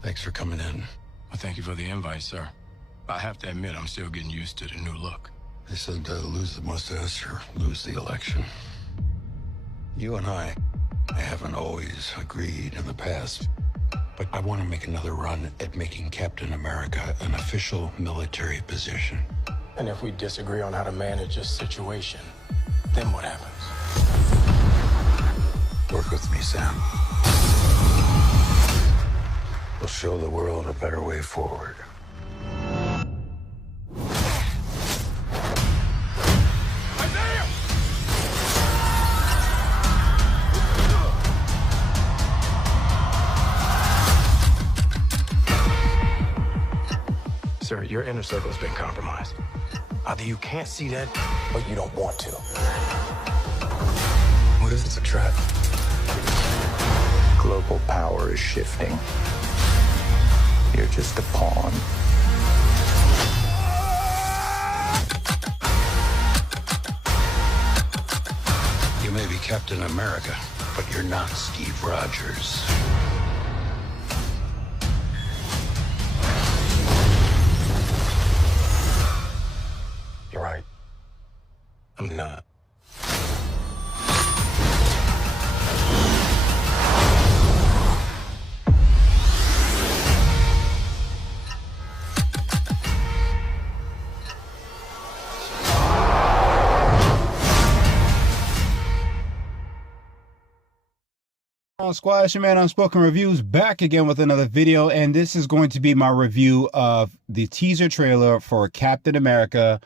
Thanks for coming in. Well, thank you for the invite, sir. I have to admit, I'm still getting used to the new look. They said lose the mustache or lose the election. You and I haven't always agreed in the past, but I want to make another run at making Captain America an official military position. And if we disagree on how to manage a situation, then what happens? Work with me, Sam. We'll show the world a better way forward. Sir, your inner circle has been compromised. Either you can't see that, or you don't want to. What if it's a trap? Global power is shifting. You're just a pawn. You may be Captain America, but you're not Steve Rogers. You're right. I'm not. Squad, it's your man Unspoken Reviews back again with another video, and this is going to be my review of the teaser trailer for Captain America: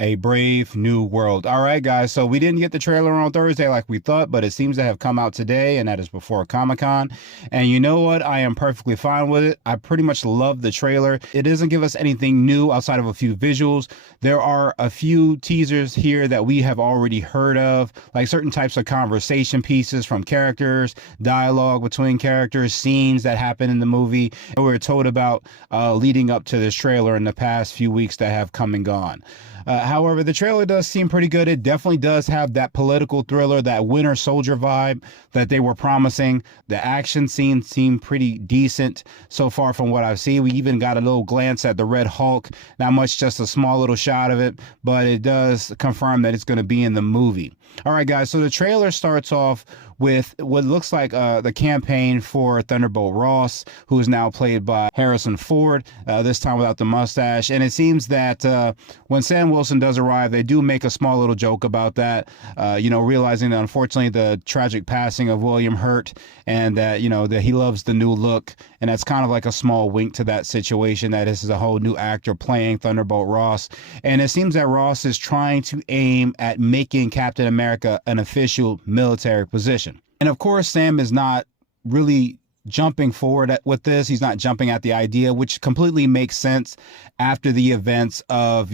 A Brave New World. All right, guys, so we didn't get the trailer on Thursday like we thought, but it seems to have come out today, and that is before Comic-Con. And you know what? I am perfectly fine with it. I pretty much love the trailer. It doesn't give us anything new outside of a few visuals. There are a few teasers here that we have already heard of, like certain types of conversation pieces from characters, dialogue between characters, scenes that happen in the movie. And we were told about leading up to this trailer in the past few weeks that have come and gone. However, the trailer does seem pretty good. It definitely does have that political thriller, that Winter Soldier vibe that they were promising. The action scenes seem pretty decent so far from what I've seen. We even got a little glance at the Red Hulk. Not much, just a small little shot of it, but it does confirm that it's going to be in the movie. All right, guys, so the trailer starts off with what looks like the campaign for Thunderbolt Ross, who is now played by Harrison Ford, this time without the mustache. And it seems that when Sam Wilson does arrive, they do make a small little joke about that, realizing that unfortunately the tragic passing of William Hurt, and that, that he loves the new look. And that's kind of like a small wink to that situation, that this is a whole new actor playing Thunderbolt Ross. And it seems that Ross is trying to aim at making Captain America an official military position. And of course, Sam is not really jumping forward with this. He's not jumping at the idea, which completely makes sense after the events of,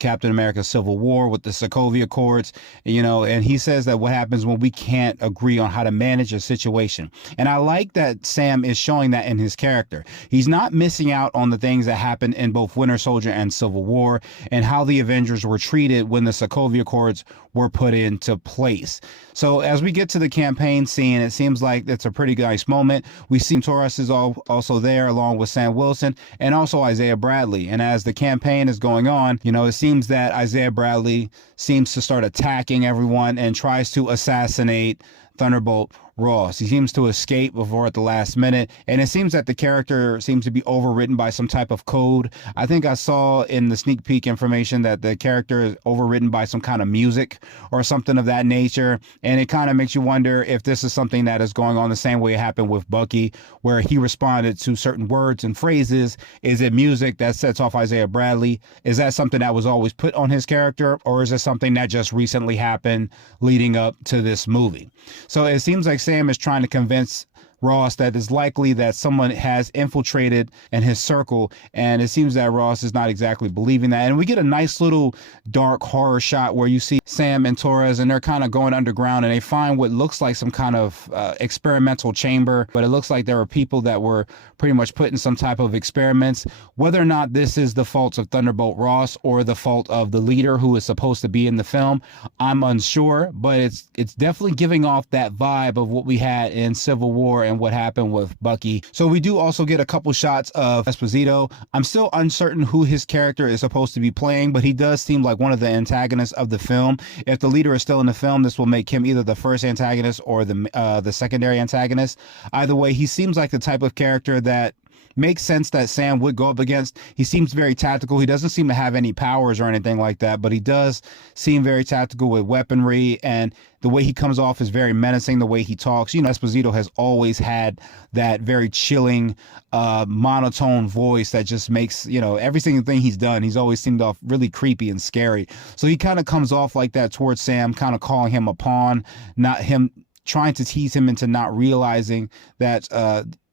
Captain America Civil War with the Sokovia Accords, and he says that what happens when we can't agree on how to manage a situation. And I like that Sam is showing that in his character. He's not missing out on the things that happened in both Winter Soldier and Civil War, and how the Avengers were treated when the Sokovia Accords were put into place. So as we get to the campaign scene, it seems like it's a pretty nice moment. We see Torres is also there along with Sam Wilson and also Isaiah Bradley. And as the campaign is going on, it seems that Isaiah Bradley seems to start attacking everyone and tries to assassinate Thunderbolt Ross. He seems to escape before at the last minute, and it seems that the character seems to be overwritten by some type of code. I think I saw in the sneak peek information that the character is overwritten by some kind of music or something of that nature, and it kind of makes you wonder if this is something that is going on the same way it happened with Bucky, where he responded to certain words and phrases. Is it music that sets off Isaiah Bradley? Is that something that was always put on his character, or is it something that just recently happened leading up to this movie? So it seems like Sam is trying to convince Ross that it's likely that someone has infiltrated in his circle, and it seems that Ross is not exactly believing that. And we get a nice little dark horror shot where you see Sam and Torres, and they're kind of going underground, and they find what looks like some kind of experimental chamber, but it looks like there are people that were pretty much put in some type of experiments. Whether or not this is the fault of Thunderbolt Ross or the fault of the leader who is supposed to be in the film, I'm unsure, but it's definitely giving off that vibe of what we had in Civil War and what happened with Bucky. So we do also get a couple shots of Esposito. I'm still uncertain who his character is supposed to be playing, but he does seem like one of the antagonists of the film. If the leader is still in the film, this will make him either the first antagonist or the secondary antagonist. Either way, he seems like the type of character that makes sense that Sam would go up against. He seems very tactical. He doesn't seem to have any powers or anything like that, but he does seem very tactical with weaponry, and the way he comes off is very menacing, the way he talks. You know, Esposito has always had that very chilling, monotone voice that just makes, you know, every single thing he's done, he's always seemed off really creepy and scary. So he kind of comes off like that towards Sam, kind of calling him a pawn, not him, trying to tease him into not realizing that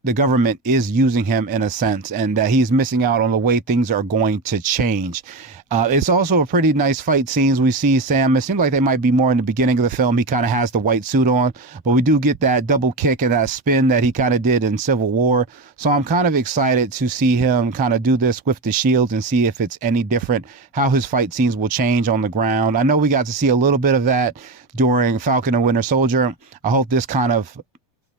the government is using him in a sense, and that he's missing out on the way things are going to change. It's also a pretty nice fight scenes. We see Sam, it seems like they might be more in the beginning of the film. He kind of has the white suit on, but we do get that double kick and that spin that he kind of did in Civil War. So I'm kind of excited to see him kind of do this with the shields and see if it's any different, how his fight scenes will change on the ground. I know we got to see a little bit of that during Falcon and Winter Soldier. I hope this kind of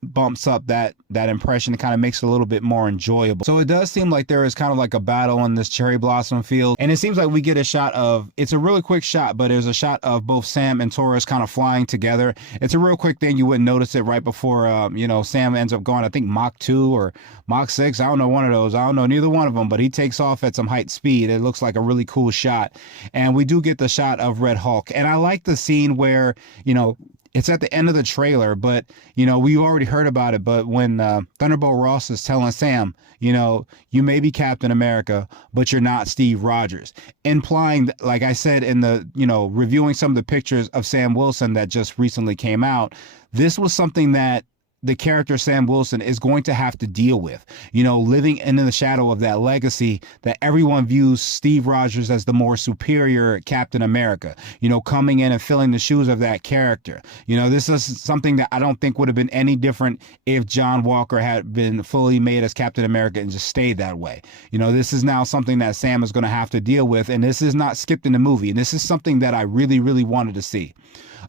bumps up that impression. It kind of makes it a little bit more enjoyable. So it does seem like there is kind of like a battle on this cherry blossom field, and it seems like we get a shot of, it's a really quick shot, but there's a shot of both Sam and Taurus kind of flying together. It's a real quick thing. You wouldn't notice it right before you know, Sam ends up going, I think Mach 2 or Mach 6, I don't know, one of those, I don't know, neither one of them, but he takes off at some height speed. It looks like a really cool shot, and we do get the shot of Red Hulk. And I like the scene where, you know, it's at the end of the trailer, but, you know, we already heard about it. But when Thunderbolt Ross is telling Sam, you know, you may be Captain America, but you're not Steve Rogers, implying that, like I said in the, you know, reviewing some of the pictures of Sam Wilson that just recently came out, this was something that the character Sam Wilson is going to have to deal with, you know, living in the shadow of that legacy that everyone views Steve Rogers as the more superior Captain America, you know, coming in and filling the shoes of that character. You know, this is something that I don't think would have been any different if John Walker had been fully made as Captain America and just stayed that way. You know, this is now something that Sam is going to have to deal with, and this is not skipped in the movie, and this is something that I really, really wanted to see.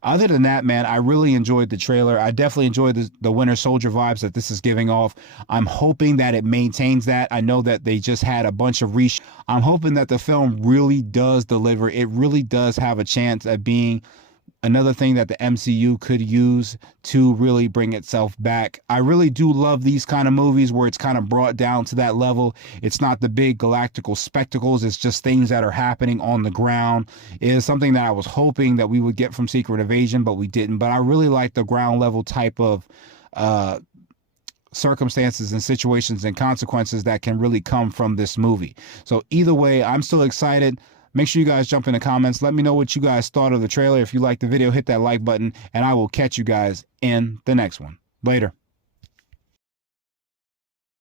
Other than that, man, I really enjoyed the trailer. I definitely enjoyed the Winter Soldier vibes that this is giving off. I'm hoping that it maintains that. I know that they just had a bunch of I'm hoping that the film really does deliver. It really does have a chance at being another thing that the MCU could use to really bring itself back. I really do love these kind of movies where it's kind of brought down to that level. It's not the big galactical spectacles. It's just things that are happening on the ground. It is something that I was hoping that we would get from Secret Invasion, but we didn't. But I really like the ground level type of circumstances and situations and consequences that can really come from this movie. So either way, I'm still excited. Make sure you guys jump in the comments. Let me know what you guys thought of the trailer. If you liked the video, hit that like button, and I will catch you guys in the next one. Later.